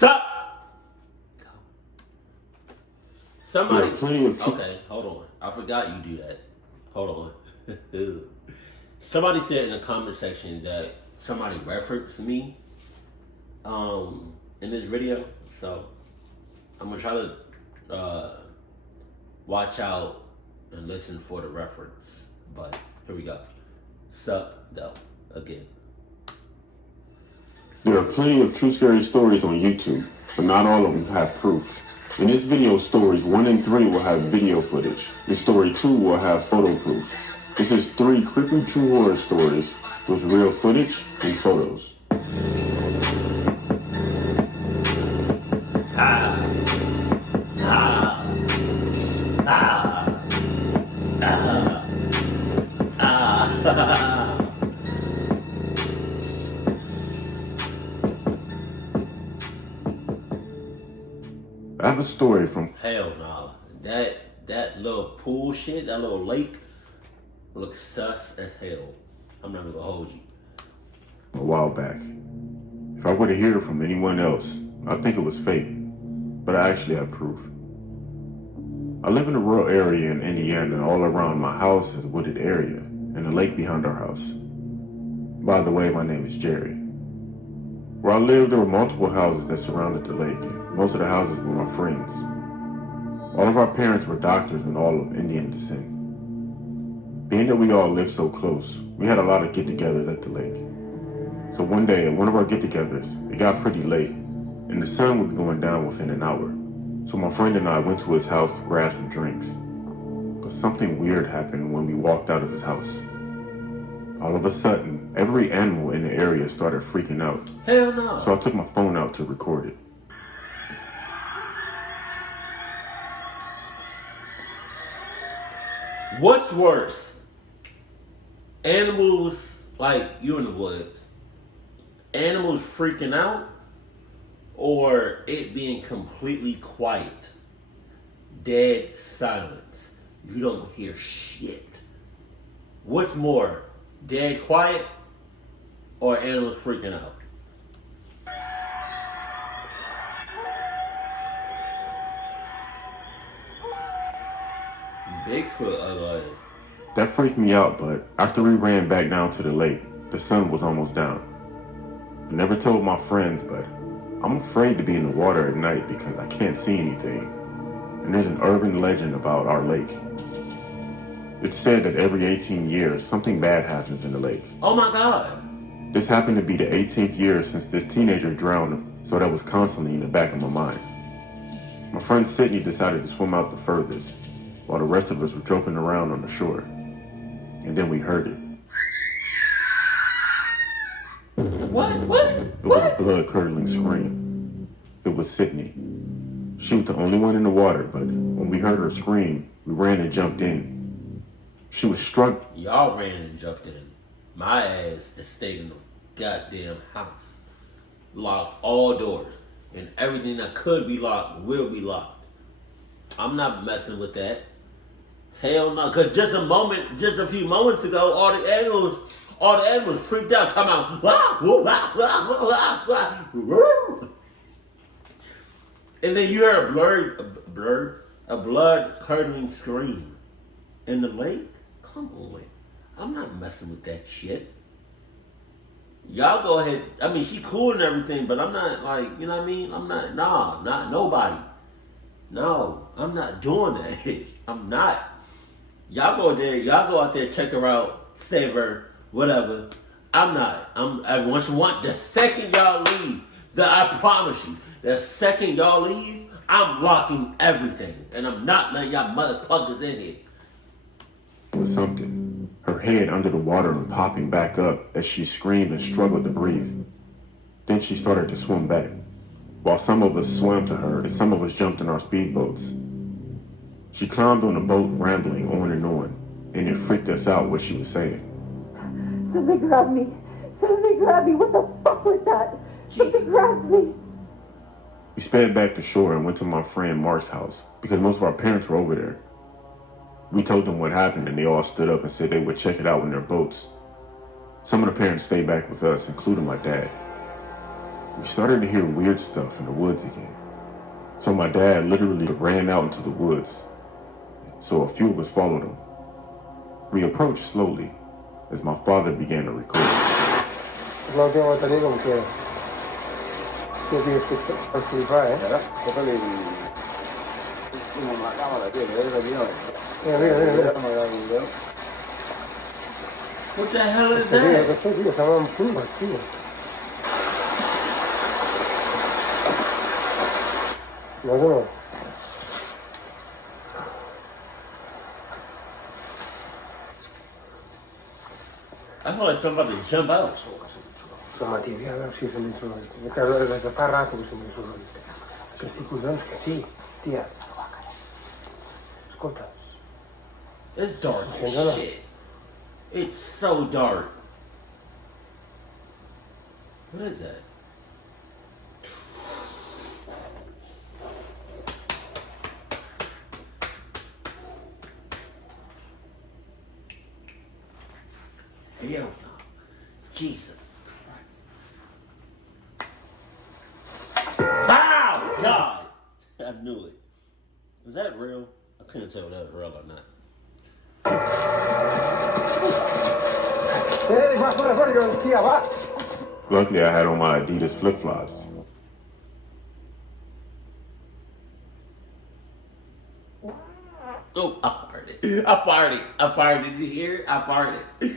Sup? Somebody. Yeah, plenty of Okay, hold on. I forgot you do that. Hold on. Somebody said in the comment section that somebody referenced me in this video. So I'm gonna try to watch out and listen for the reference. But here we go. Sup though again. There are plenty of true scary stories on YouTube, but not all of them have proof. In this video, stories 1 and 3 will have video footage, and story 2 will have photo proof. This is 3 creepy true horror stories with real footage and photos. I have a story from Hell no. That little pool shit, that little lake looks sus as hell. I'm not gonna hold you. a while back. If I were to hear it from anyone else, I'd think it was fake, but I actually have proof. I live in a rural area in Indiana, and all around my house is a wooded area and a lake behind our house. By the way, my name is Jerry. Where I lived, there were multiple houses that surrounded the lake, and most of the houses were my friends. All of our parents were doctors and all of Indian descent. Being that we all lived so close, we had a lot of get-togethers at the lake. So one day, at one of our get-togethers, it got pretty late, and the sun would be going down within an hour. So my friend and I went to his house to grab some drinks. But something weird happened when we walked out of his house. All of a sudden, every animal in the area started freaking out. Hell no. So I took my phone out to record it. What's worse? Animals, like you in the woods, animals freaking out, or it being completely quiet, dead silence. You don't hear shit. What's more, dead quiet or animals freaking out? Bigfoot, otherwise. That freaked me out, but after we ran back down to the lake, the sun was almost down. I never told my friends, but I'm afraid to be in the water at night because I can't see anything. And there's an urban legend about our lake. It's said that every 18 years, something bad happens in the lake. Oh my God. This happened to be the 18th year since this teenager drowned, so that was constantly in the back of my mind. My friend Sydney decided to swim out the furthest, while the rest of us were joking around on the shore. And then we heard it. What? It was a blood-curdling scream. It was Sydney. She was the only one in the water, but when we heard her scream, we ran and jumped in. She was struck. Y'all ran and jumped in. My ass just stayed in the goddamn house. Locked all doors. And everything that could be locked will be locked. I'm not messing with that. Hell no. Because just a few moments ago, all the animals freaked out, come out. And then you heard a blood-curdling scream in the lake. Come on, I'm not messing with that shit. Y'all go ahead. I mean, she cool and everything, but I'm not like, you know what I mean? I'm not, not nobody. No, I'm not doing that. I'm not. Y'all go there. Y'all go out there, check her out, save her, whatever. I'm not. Once you want, the second y'all leave, I promise you, the second y'all leave, I'm locking everything, and I'm not letting y'all motherfuckers in here. Was something, her head under the water and popping back up as she screamed and struggled to breathe. Then she started to swim back, while some of us swam to her and some of us jumped in our speedboats. She climbed on the boat, rambling on, and it freaked us out what she was saying. Somebody grabbed me. Somebody grabbed me. What the fuck was that? Somebody grabbed me. We sped back to shore and went to my friend Mark's house because most of our parents were over there. We told them what happened and they all stood up and said they would check it out in their boats. Some of the parents stayed back with us, including my dad. We started to hear weird stuff in the woods again. So my dad literally ran out into the woods. So a few of us followed him. We approached slowly as my father began to record. La última batería como que participar, ¿eh? Mira. What the hell is Tío, that? esto, tío, estaban pumas, tío. No. I feel like somebody jump out. Toma, tío, ja, veure si se'n diu de fa rato que se'n diu que sí, collons, que sí, tia. Escolta. It's dark as Sentala. shit. It's so dark. What is that? Hell no. Jesus Christ. Oh, God. I knew it. Was that real? I couldn't tell if that was real or not. Va fuori, tia, va! Luckily, I had on my Adidas flip-flops. Oh, I fired it. I fired it. Did you hear it? I fired it.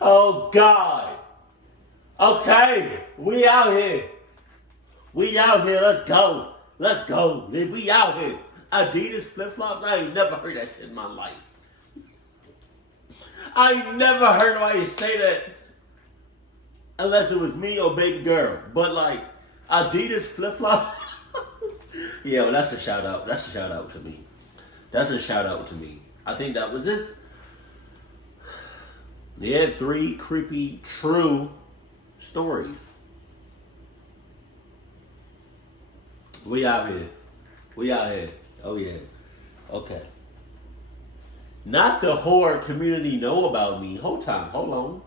Oh, God. Okay. We out here. Let's go. We out here. Adidas flip-flops? I ain't never heard that shit in my life. I ain't never heard nobody say that unless it was me or baby girl. But like, Adidas flip-flops? Yeah, well, that's a shout out. That's a shout out to me. I think that was this. They had 3 creepy, true stories. We out here. Oh, yeah. Okay. Not the horror community know about me. Hold on.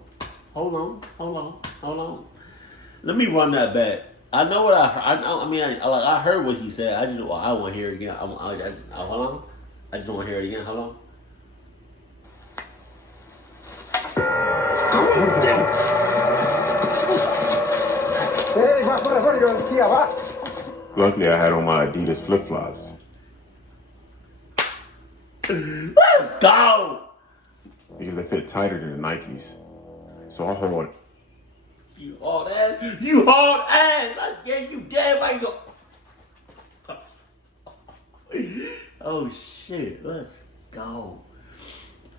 Let me run that back. I know what I heard what he said. I want to hear it again. Hold on. I just want to hear it again. Hold on. Va fuori, tia, va! Luckily, I had on my Adidas flip-flops. Let's go! Because they fit tighter than the Nikes. So I hauled. You hauled ass! Let's get you dead right go. Oh shit, let's go.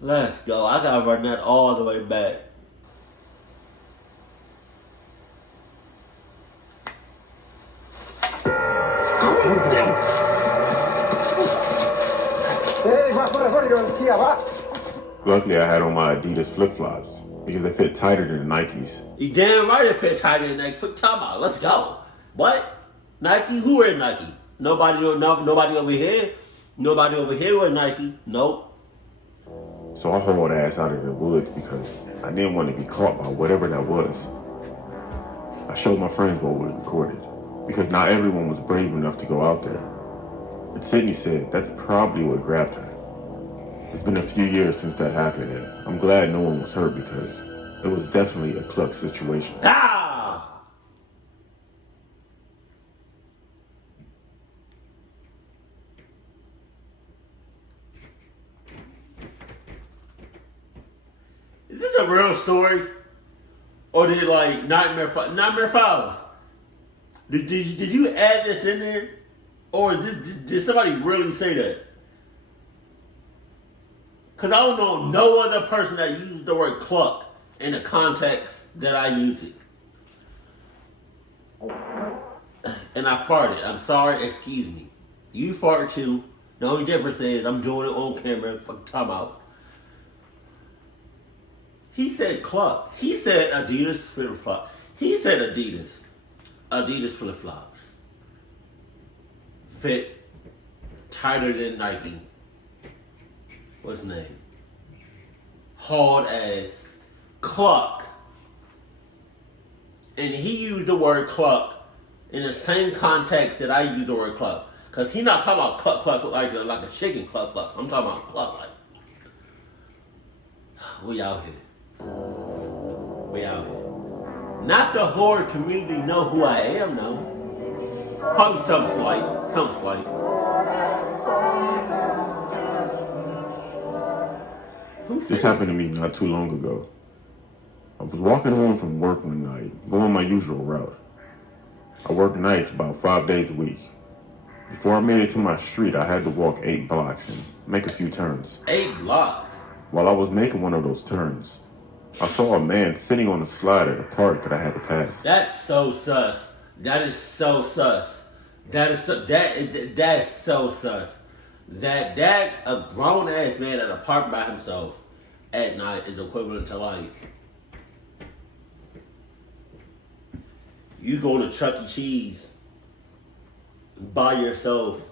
I gotta run that all the way back. Va fuori, tia, va! Luckily, I had on my Adidas flip-flops because they fit tighter than the Nikes. You damn right it fit tighter than Nike. Talk about, let's go. What? Nike? Who wear Nike? Nobody over here. Nobody over here wear Nike. Nope. So I hauled ass out of the woods because I didn't want to be caught by whatever that was. I showed my friends what was recorded because not everyone was brave enough to go out there. But Sydney said that's probably what grabbed her. It's been a few years since that happened, and I'm glad no one was hurt because it was definitely a clutch situation. Ah! Is this a real story? Or did like Nightmare Files? Did you add this in there? Or did somebody really say that? Because I don't know no other person that uses the word cluck in the context that I use it. And I farted. I'm sorry, excuse me. You fart too. The only difference is I'm doing it on camera. Fuck time out. He said cluck. He said Adidas flip-flops. He said Adidas. Adidas flip-flops. Fit tighter than Nike. What's his name? Hard as cluck. And he used the word cluck in the same context that I use the word cluck. Because he's not talking about cluck cluck like a chicken cluck cluck. I'm talking about cluck like. We out here. We out here. Not the horror community know who I am, no. Probably some slight. Some slight. This happened to me not too long ago. I was walking home from work one night, going my usual route. I work nights about 5 days a week. Before I made it to my street, I had to walk 8 blocks and make a few turns. 8 blocks? While I was making one of those turns, I saw a man sitting on a slide at a park that I had to pass. That's so sus. That is so sus. That is so sus. That a grown ass man at a park by himself at night is equivalent to like you going to Chuck E. Cheese by yourself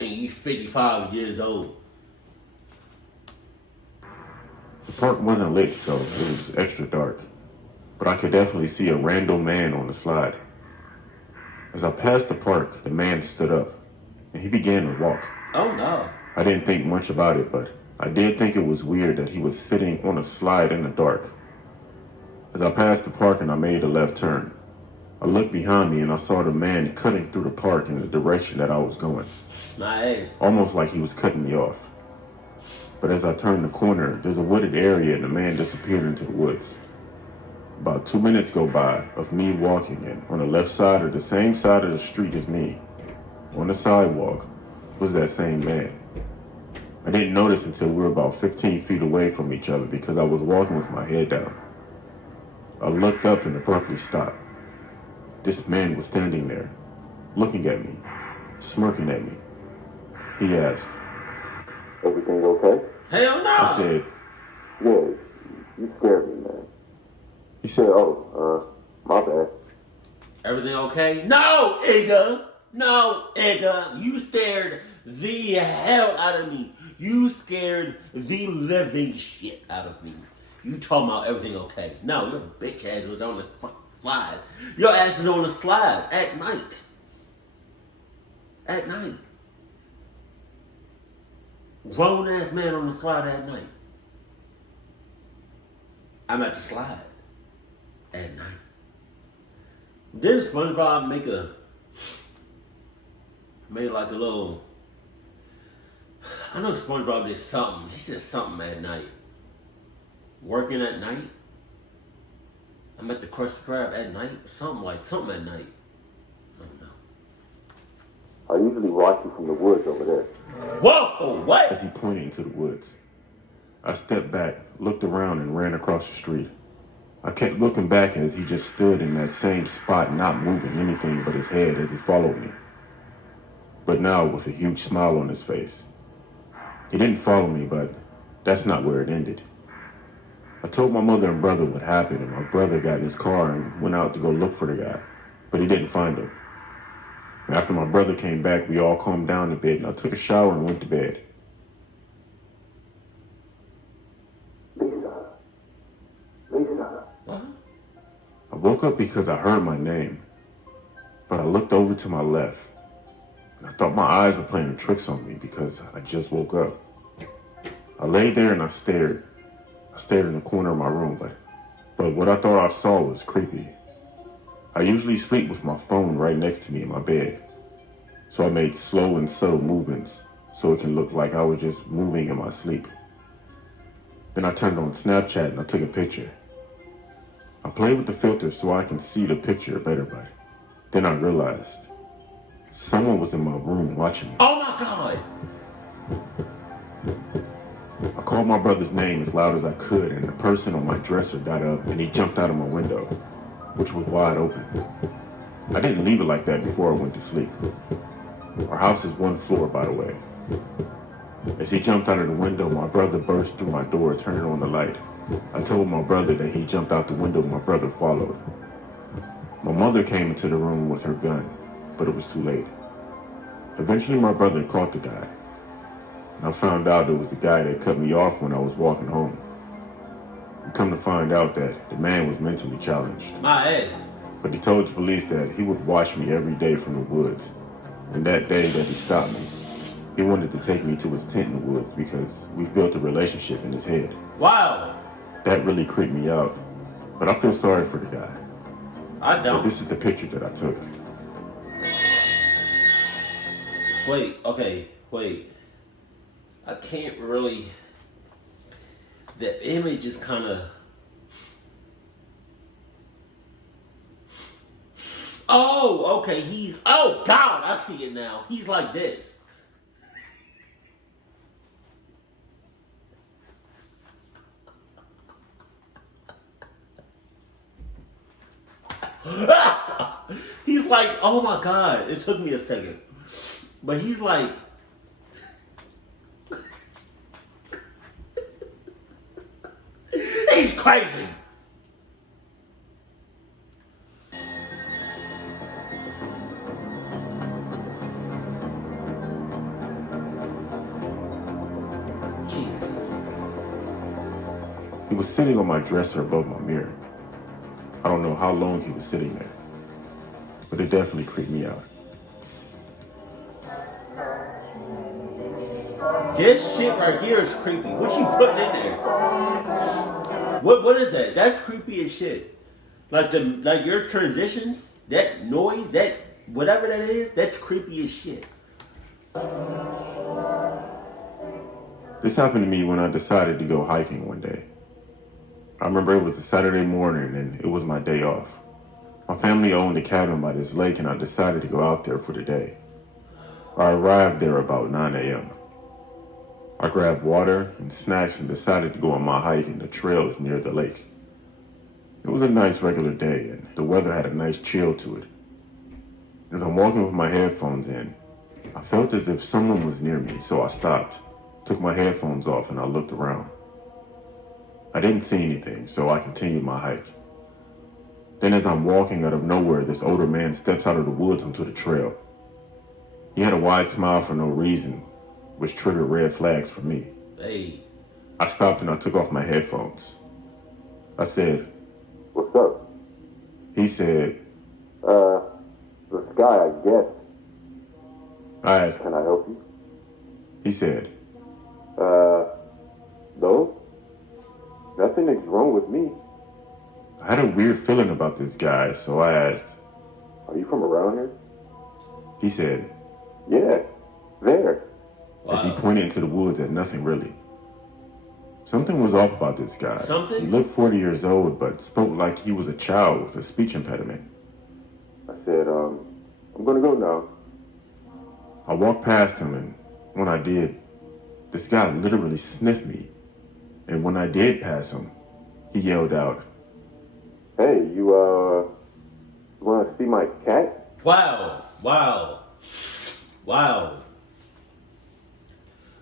and you 55 years old. The park wasn't lit, so it was extra dark, but I could definitely see a random man on the slide. As I passed the park, the man stood up and he began to walk. Oh no. I didn't think much about it, but I did think it was weird that he was sitting on a slide in the dark. As I passed the park and I made a left turn, I looked behind me and I saw the man cutting through the park in the direction that I was going. Nice. Almost like he was cutting me off. But as I turned the corner, there's a wooded area and the man disappeared into the woods. About 2 minutes go by of me walking, and on the left side of the same side of the street as me, on the sidewalk, was that same man. I didn't notice until we were about 15 feet away from each other because I was walking with my head down. I looked up and abruptly stopped. This man was standing there, looking at me, smirking at me. He asked, "Everything okay?" Hell no! I said, "Yeah, you scared me, man." He said, "Oh, my bad." Everything okay? No, Igga! No, Igga! You scared the hell out of me. You scared the living shit out of me. You talking about everything okay? No, your bitch ass was on the fucking slide. Your ass is on the slide at night. At night. Grown ass man on the slide at night. I'm at the slide at night. Didn't SpongeBob made like a little, I know SpongeBob did something. He said something at night. Working at night. I'm at the Krusty Krab at night. Something at night. I don't know. I usually watch you from the woods over there. Whoa! What? As he pointed into the woods. I stepped back, looked around, and ran across the street. I kept looking back as he just stood in that same spot, not moving anything but his head as he followed me. But now with a huge smile on his face. He didn't follow me, but that's not where it ended. I told my mother and brother what happened, and my brother got in his car and went out to go look for the guy, but he didn't find him. After my brother came back, we all calmed down a bit, and I took a shower and went to bed. Lisa. What? I woke up because I heard my name, but I looked over to my left, and I thought my eyes were playing tricks on me because I just woke up. I laid there and I stared. I stared in the corner of my room, but what I thought I saw was creepy. I usually sleep with my phone right next to me in my bed, so I made slow and subtle movements so it can look like I was just moving in my sleep. Then I turned on Snapchat and I took a picture. I played with the filter so I can see the picture better, but then I realized someone was in my room watching me. Oh my God! I called my brother's name as loud as I could, and the person on my dresser got up and he jumped out of my window, which was wide open. I didn't leave it like that before I went to sleep. Our house is 1 floor, by the way. As he jumped out of the window, my brother burst through my door, turning on the light. I told my brother that he jumped out the window, my brother followed. My mother came into the room with her gun, but it was too late. Eventually my brother caught the guy, and I found out it was the guy that cut me off when I was walking home. We come to find out that the man was mentally challenged. My ass. But he told the police that he would watch me every day from the woods. And that day that he stopped me, he wanted to take me to his tent in the woods because we've built a relationship in his head. Wow. That really creeped me out. But I feel sorry for the guy. I But don't. this is the picture that I took. Wait, okay, wait. I can't really. The image is kind of. Oh, okay. Oh, God, I see it now. He's like this. He's like, oh my God. It took me a second. But he's like. He's crazy. Jesus. He was sitting on my dresser above my mirror. I don't know how long he was sitting there, but it definitely creeped me out. This shit right here is creepy. What you putting in there? What is that? That's creepy as shit. Like your transitions, that noise, that whatever that is, that's creepy as shit. This happened to me when I decided to go hiking one day. I remember it was a Saturday morning and it was my day off. My family owned a cabin by this lake and I decided to go out there for the day. I arrived there about 9 a.m. I grabbed water and snacks and decided to go on my hike in the trails near the lake. It was a nice regular day and the weather had a nice chill to it. As I'm walking with my headphones in, I felt as if someone was near me, so I stopped, took my headphones off, and I looked around. I didn't see anything, so I continued my hike. Then as I'm walking out of nowhere, this older man steps out of the woods onto the trail. He had a wide smile for no reason, which triggered red flags for me. Hey. I stopped and I took off my headphones. I said, "What's up?" He said, The sky, I guess. I asked, Can I help you? He said, No. Nothing's wrong with me. I had a weird feeling about this guy, so I asked, Are you from around here? He said, Yeah, there. as he pointed into the woods at nothing really. Something was off about this guy. Something? He looked 40 years old, but spoke like he was a child with a speech impediment. I said, I'm gonna go now. I walked past him, and when I did, this guy literally sniffed me. And when I did pass him, he yelled out, Hey, you wanna see my cat? Wow.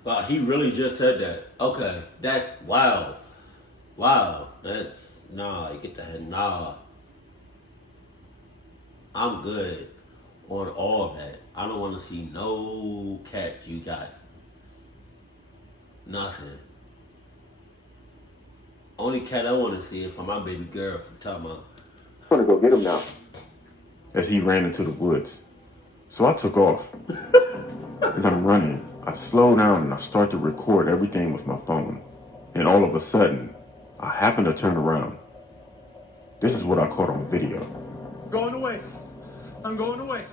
Wow, he really just said that. Okay, that's wow. That's you get the head. I'm good on all of that. I don't want to see no cats you got. Nothing. Only cat I want to see is from my baby girl from Tama. I'm gonna go get him now. as he ran into the woods. So I took off. As I'm running, I slow down and I start to record everything with my phone. And all of a sudden, I happen to turn around. This is what I caught on video. Going away. I'm going away.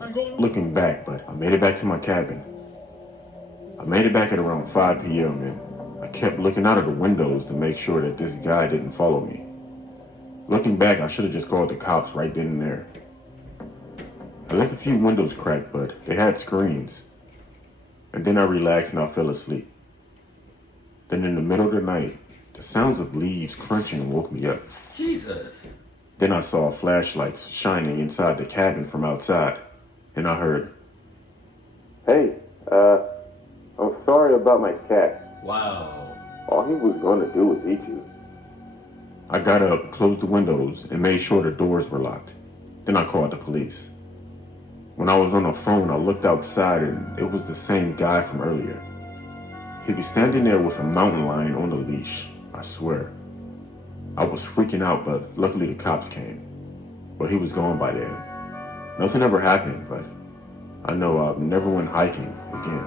I'm going away. Looking back, but I made it back to my cabin. I made it back at around 5 p.m. and I kept looking out of the windows to make sure that this guy didn't follow me. Looking back, I should have just called the cops right then and there. I left a few windows cracked, but they had screens. And then I relaxed and I fell asleep. Then in the middle of the night, the sounds of leaves crunching woke me up. Jesus. Then I saw flashlights shining inside the cabin from outside, and I heard, Hey, I'm sorry about my cat. Wow. All he was gonna do was eat you. I got up, closed the windows, and made sure the doors were locked. Then I called the police. When I was on the phone, I looked outside and it was the same guy from earlier. He was standing there with a mountain lion on a leash, I swear. I was freaking out, but luckily the cops came. But he was gone by then. Nothing ever happened, but I know I never went hiking again.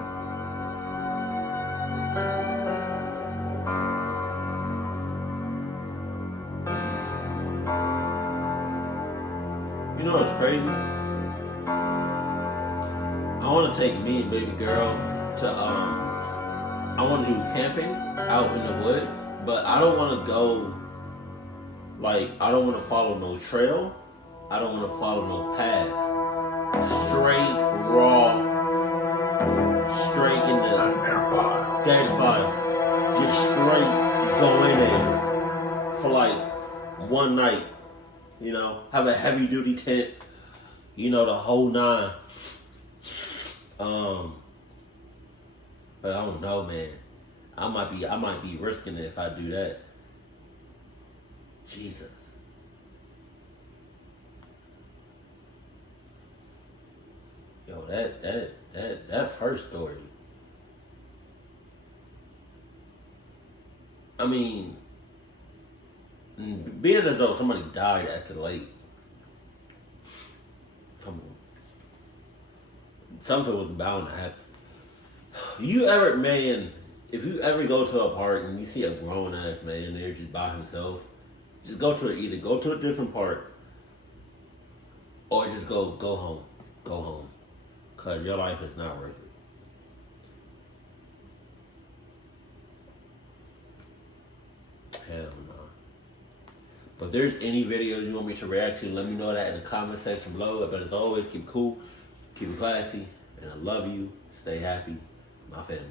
You know what's crazy? I want to take me and baby girl to I want to do camping out in the woods, but I don't want to go. Like, I don't want to follow no trail. I don't want to follow no path. Straight, raw, straight in the dead fire. Just straight go in there for like one night. You know, have a heavy duty tent. You know, the whole nine. But I don't know, man. I might be risking it if I do that. Jesus. Yo, that first story. I mean, being as though somebody died at the lake. Come on. Something was bound to happen. You ever, man, if you ever go to a park and you see a grown ass man there just by himself, just go to either go to a different park or just go home. Go home. Cause your life is not worth it. Hell no. But if there's any videos you want me to react to, let me know that in the comment section below. But as always, keep cool, keep it classy, and I love you. Stay happy, my family.